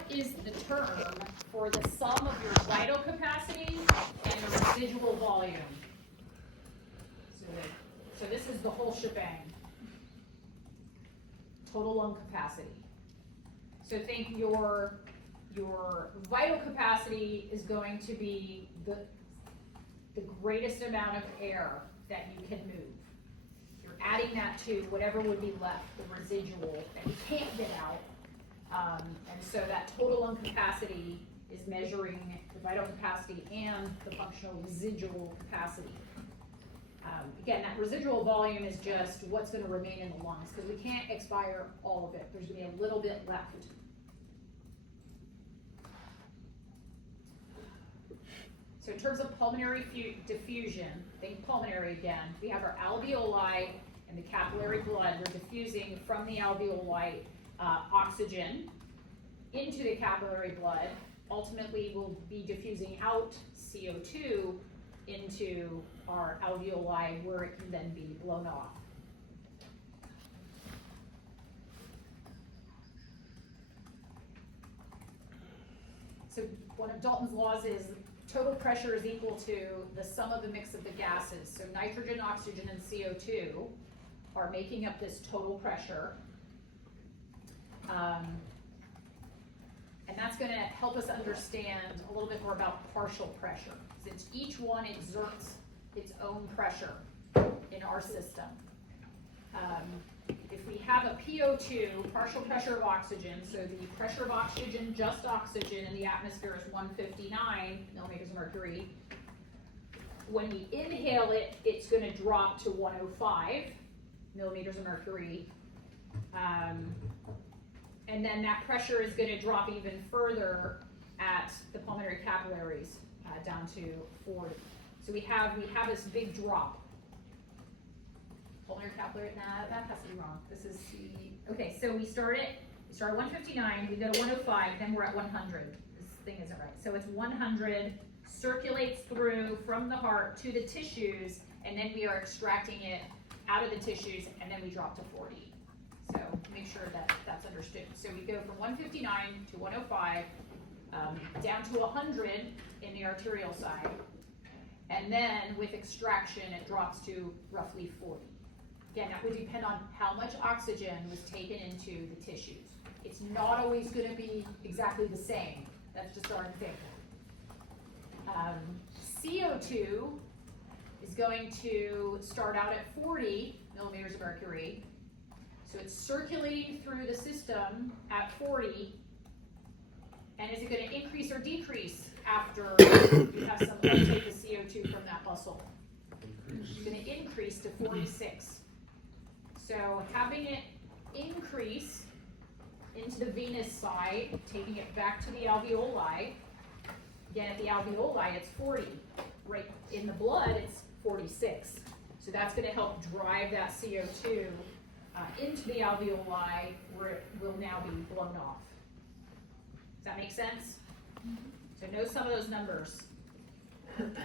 what is the term for the sum of your vital capacity and the residual volume? So this is the whole shebang. Total lung capacity. So think your vital capacity is going to be the greatest amount of air that you can move. You're adding that to whatever would be left, the residual that you can't get out. And so that total lung capacity is measuring the vital capacity and the functional residual capacity. Again, that residual volume is just what's going to remain in the lungs, because we can't expire all of it. There's going to be a little bit left. So in terms of pulmonary diffusion, think pulmonary again. We have our alveoli and the capillary blood. We're diffusing from the alveoli oxygen into the capillary blood. Ultimately, we'll be diffusing out CO2 into our alveoli, where it can then be blown off. So one of Dalton's laws is total pressure is equal to the sum of the mix of the gases. So nitrogen, oxygen, and CO2 are making up this total pressure. And that's going to help us understand a little bit more about partial pressure, since each one exerts its own pressure in our system. If we have a PO2, partial pressure of oxygen, so the pressure of oxygen, just oxygen in the atmosphere is 159 millimeters of mercury. When we inhale it, it's going to drop to 105 millimeters of mercury. And then that pressure is going to drop even further at the pulmonary capillaries down to 40. So we have this big drop. Pulmonary capillary, nah, that has to be wrong. This is okay, so we start at 159, we go to 105, then we're at 100. This thing isn't right. So it's 100, circulates through from the heart to the tissues, and then we are extracting it out of the tissues, and then we drop to 40. So make sure that that's understood. So we go from 159 to 105, down to 100 in the arterial side, and then with extraction it drops to roughly 40. Again, that would depend on how much oxygen was taken into the tissues. It's not always going to be exactly the same. That's just our example. CO2 is going to start out at 40 millimeters of mercury. So it's circulating through the system at 40. And is it going to increase or decrease after you have some uptake of CO2 from that muscle? It's going to increase to 46. So having it increase into the venous side, taking it back to the alveoli. Again, at the alveoli, it's 40. Right in the blood, it's 46. So that's going to help drive that CO2 into the alveoli, where it will now be blown off. Does that make sense? So know some of those numbers. And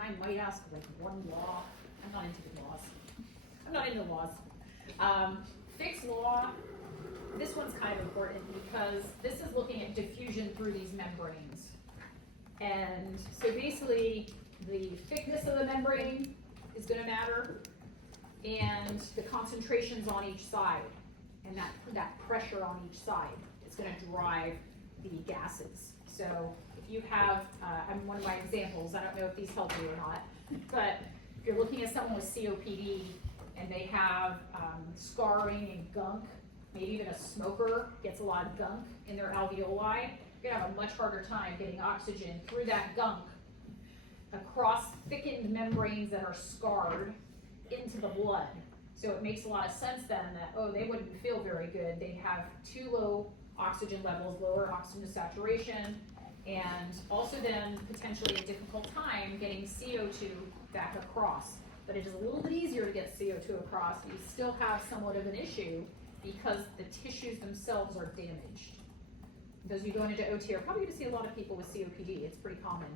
I might ask like one law. I'm not into the laws. I'm not into laws. Fick's law, this one's kind of important because this is looking at diffusion through these membranes. And so basically the thickness of the membrane is going to matter, and the concentrations on each side, and that pressure on each side is going to drive the gases. So if you have, one of my examples, I don't know if these help you or not, but if you're looking at someone with COPD and they have scarring and gunk, maybe even a smoker gets a lot of gunk in their alveoli, you're going to have a much harder time getting oxygen through that gunk across thickened membranes that are scarred into the blood. So it makes a lot of sense then that, oh, they wouldn't feel very good. They have too low oxygen levels, lower oxygen saturation, and also then potentially a difficult time getting CO2 back across. But it is a little bit easier to get CO2 across. You still have somewhat of an issue because the tissues themselves are damaged. Those of you going into OT are probably going to see a lot of people with COPD. It's pretty common.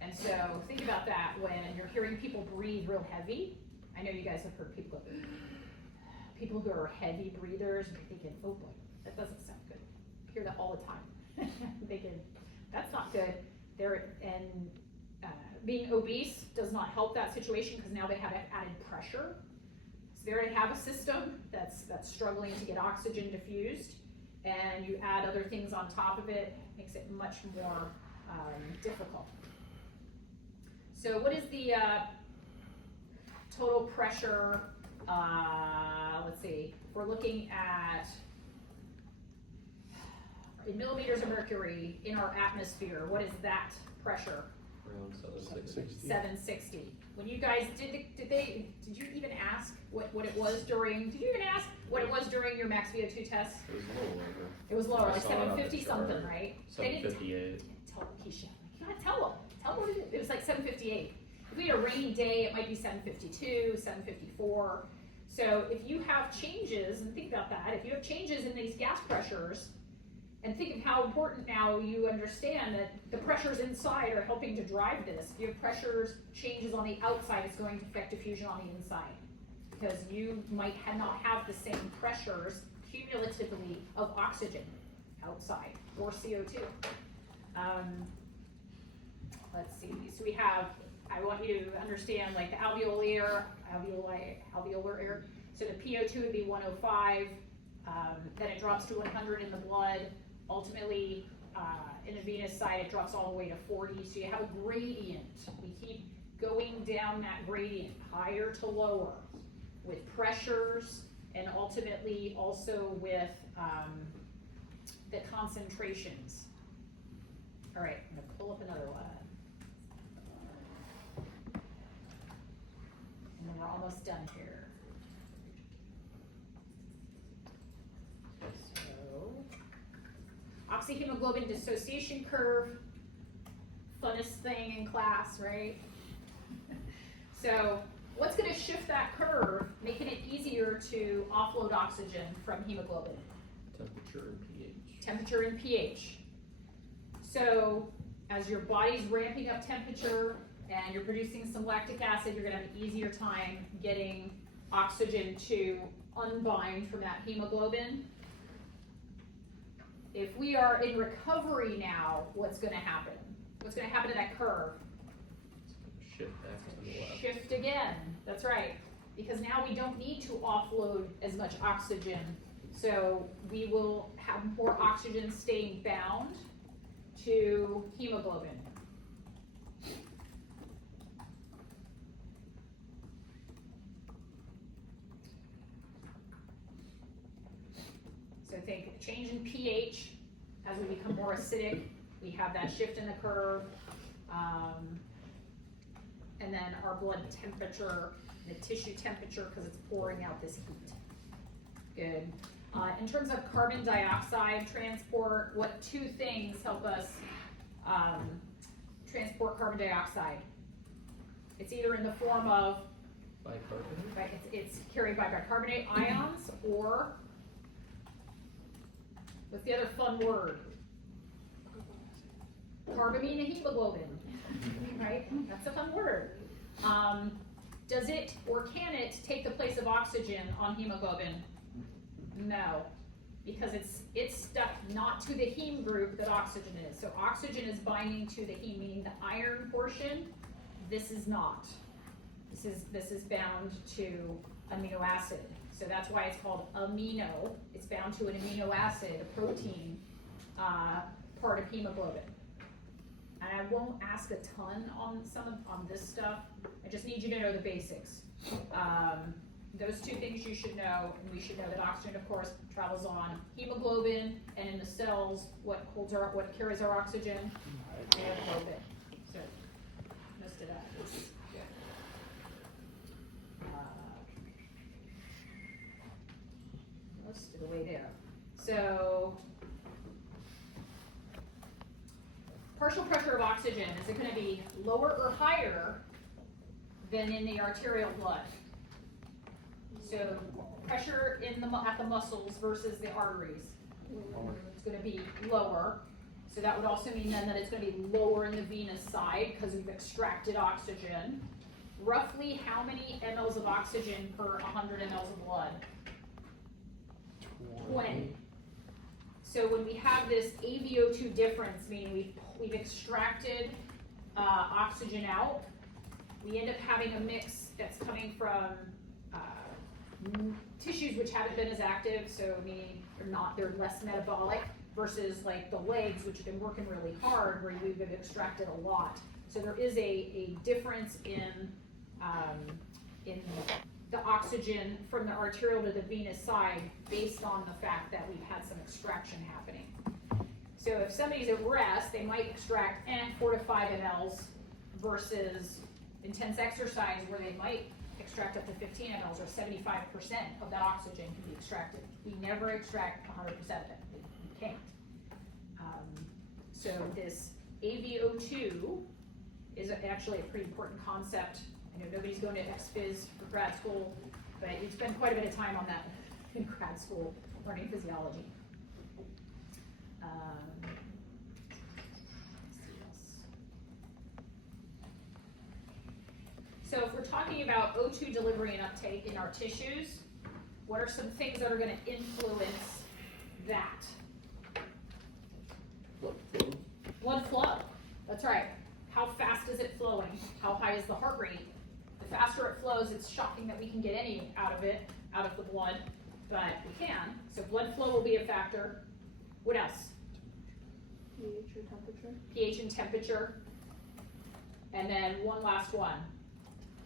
And so think about that when you're hearing people breathe real heavy. I know you guys have heard people go, people who are heavy breathers, you're thinking, oh boy, that doesn't sound good. I hear that all the time. Thinking, that's not good. Being obese does not help that situation because now they have added pressure. So they already have a system that's struggling to get oxygen diffused, and you add other things on top of it, makes it much more difficult. So what is the total pressure? Let's see, we're looking at in millimeters of mercury in our atmosphere. What is that pressure? Around 760. 760. When you guys did you even ask what it was during? Did you even ask what it was during your max VO2 test? It was a little lower. It was lower, I like saw it on the 750 chart. something, right? 758. Tell Keisha. You gotta tell them. Tell them what it is. It was like 758. If we had a rainy day, it might be 752, 754. So if you have changes, and think about that, if you have changes in these gas pressures, and think of how important now you understand that the pressures inside are helping to drive this. If you have pressures changes on the outside, it's going to affect diffusion on the inside. Because you might not have the same pressures cumulatively of oxygen outside or CO2. Let's see, so we have, I want you to understand like the alveolar air. So the PO2 would be 105, then it drops to 100 in the blood. Ultimately, in the venous side, it drops all the way to 40. So you have a gradient. We keep going down that gradient, higher to lower, with pressures, and ultimately also with the concentrations. All right, I'm gonna pull up another one. And then we're almost done here. Oxyhemoglobin dissociation curve, funnest thing in class, right? So what's going to shift that curve, making it easier to offload oxygen from hemoglobin? Temperature and pH. Temperature and pH. So as your body's ramping up temperature and you're producing some lactic acid, you're going to have an easier time getting oxygen to unbind from that hemoglobin. If we are in recovery now, what's going to happen? What's going to happen to that curve? Shift back to the left. Shift again. That's right. Because now we don't need to offload as much oxygen. So we will have more oxygen staying bound to hemoglobin. So think change in pH as we become more acidic. We have that shift in the curve. And then our blood temperature, the tissue temperature, because it's pouring out this heat. Good. In terms of carbon dioxide transport, what two things help us transport carbon dioxide? It's either in the form of, Bicarbonate? right, it's carried by bicarbonate ions, or what's the other fun word? Carbamine and hemoglobin, right? That's a fun word. Does it or can it take the place of oxygen on hemoglobin? No, because it's stuck not to the heme group that oxygen is. So oxygen is binding to the heme, meaning the iron portion. This is not. This is bound to amino acid. So that's why it's called amino. It's bound to an amino acid, a protein, part of hemoglobin. And I won't ask a ton on on this stuff. I just need you to know the basics. Those two things you should know, and we should know that oxygen, of course, travels on hemoglobin, and in the cells, what carries our oxygen? Hemoglobin. So most of that is good. Most of the way there. So partial pressure of oxygen, is it going to be lower or higher than in the arterial blood? So pressure at the muscles versus the arteries. It's going to be lower. So that would also mean then that it's going to be lower in the venous side because we've extracted oxygen. roughly how many mLs of oxygen per 100 mLs of blood? 20. So when we have this AVO2 difference, meaning we've extracted oxygen out, we end up having a mix that's coming from tissues which haven't been as active, so meaning they're less metabolic, versus like the legs, which have been working really hard, where we've extracted a lot. So there is a difference in the oxygen from the arterial to the venous side based on the fact that we've had some extraction happening. So if somebody's at rest, they might extract 4 to 5 mLs versus intense exercise where they might extract up to 15 mLs, or 75% of that oxygen can be extracted. We never extract 100% of it. We can't. So this AVO2 is actually a pretty important concept. I know nobody's going to XPhys for grad school, but you spend quite a bit of time on that in grad school, learning physiology. So if we're talking about O2 delivery and uptake in our tissues, what are some things that are going to influence that? Blood flow. That's right. How fast is it flowing? How high is the heart rate? The faster it flows, it's shocking that we can get any out of the blood, but we can. So blood flow will be a factor. What else? pH or temperature. pH and temperature. And then one last one.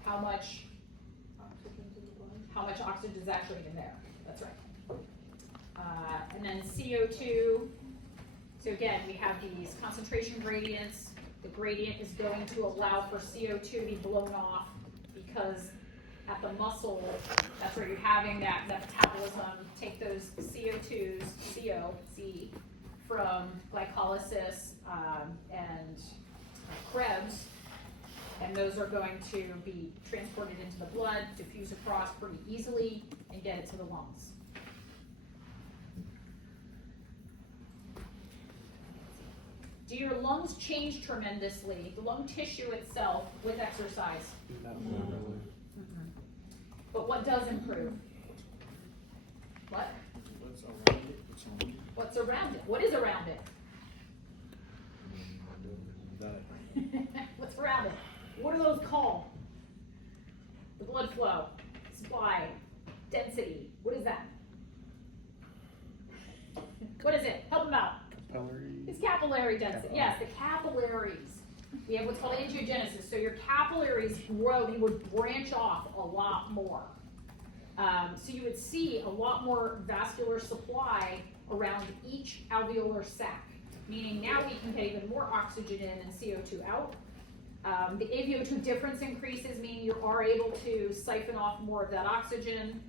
How much Oxygen's in the blood. how much oxygen is actually in there. That's right. And then CO2. So again, we have these concentration gradients. The gradient is going to allow for CO2 to be blown off, because at the muscle, that's where you're having that metabolism. Take those CO2s, C, from glycolysis and Krebs, and those are going to be transported into the blood, diffuse across pretty easily, and get it to the lungs. Do your lungs change tremendously, the lung tissue itself, with exercise? But what does improve? What? What's around it? What is around it? What's around it? What are those called? The blood flow, supply, density. What is that? What is it? Help them out. It's capillary density. Yes, the capillaries. We have what's called angiogenesis. So your capillaries grow, they would branch off a lot more. So you would see a lot more vascular supply around each alveolar sac, meaning now we can get even more oxygen in and CO2 out. The AVO2 difference increases, meaning you are able to siphon off more of that oxygen.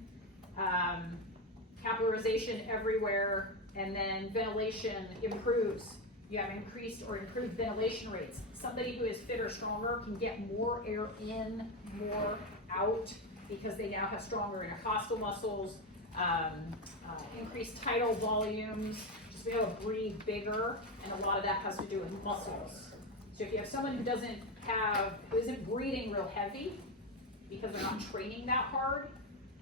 Capillarization everywhere. And then ventilation improves. You have increased or improved ventilation rates. Somebody who is fit or stronger can get more air in, more out, because they now have stronger intercostal muscles, increased tidal volumes, just be able to breathe bigger, and a lot of that has to do with muscles. So if you have someone who isn't breathing real heavy, because they're not training that hard,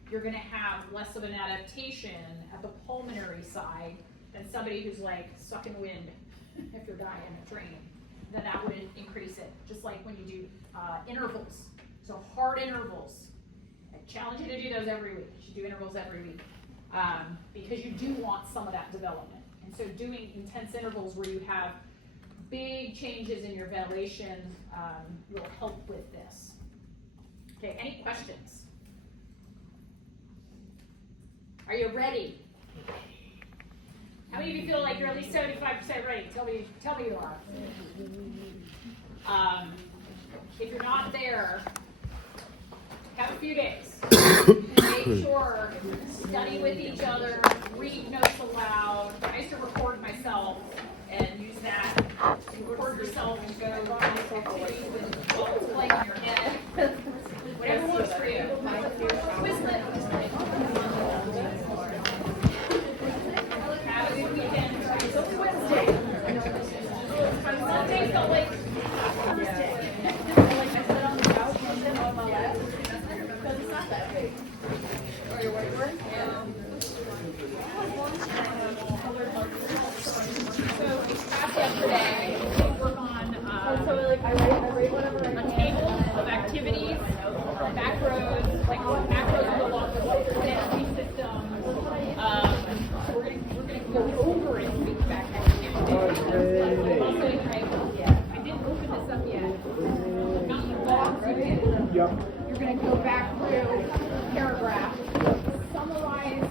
you're gonna have less of an adaptation at the pulmonary side than somebody who's like sucking wind if you're dying in a train. Then that would increase it. Just like when you do intervals. So hard intervals. I challenge you to do those every week. You should do intervals every week. Because you do want some of that development. And so doing intense intervals where you have big changes in your ventilation will help with this. Okay, any questions? Are you ready? How many of you feel like you're at least 75% ready? Tell me you are. If you're not there, have a few days. Make sure, study with each other, read notes aloud. I used to record myself and use that. You record yourself and go activities with bubbles playing in your head. Whatever works for you. Quizlet. Have a good weekend. It's Wednesday. Sunday felt like Thursday. Like I said on the couch, activities, macros, like macros go along with energy systems. We're gonna go over it with back activities. Also, I didn't open this up yet. Not the box you did. Yep. You're gonna go back through paragraph, summarize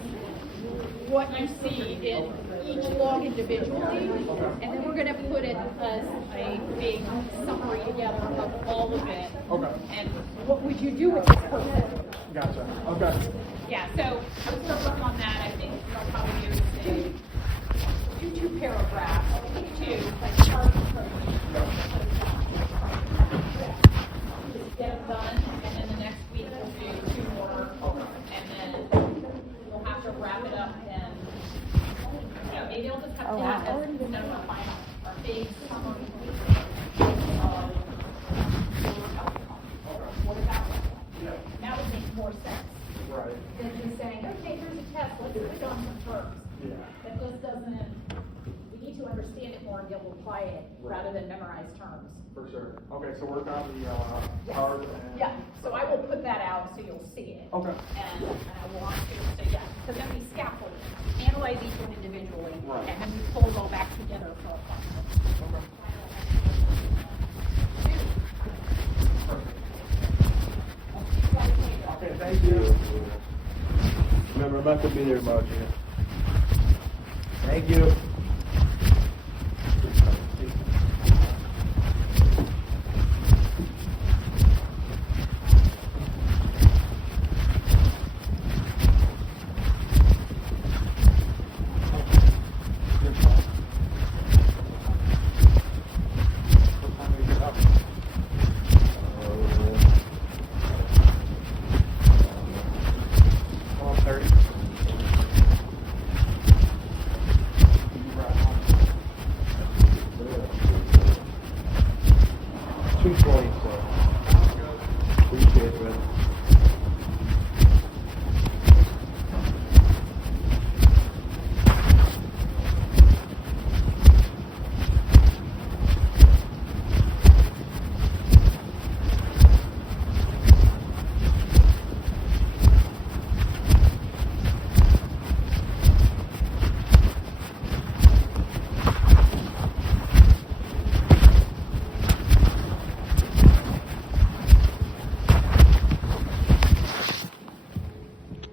what you see in each log individually, and then we're gonna put it as a big summary together of all of it. Okay. And what would you do with this person? Gotcha. Okay. Yeah, so I would start working on that. I think I'll probably do say, do 2 paragraphs, two, like start approach. Get them done, and then the next week we'll do 2 more, and then we'll have to wrap it up and, you know, maybe I'll just have that as instead of our final, our big summary. What about that? That would make more sense Right. than just saying, okay, here's a test, let's put it on some terms. Yeah. That just doesn't, we need to understand it more and be able to apply it rather than memorize terms. For sure. Okay, so work on the card and. Yeah, so I will put that out so you'll see it. Okay. And I want to, so yeah, so then we scaffold it, analyze each one individually, Right. and then we pull it all back together for a final. Okay. Okay, thank you. Remember, I'm not gonna be there, Margie. Thank you.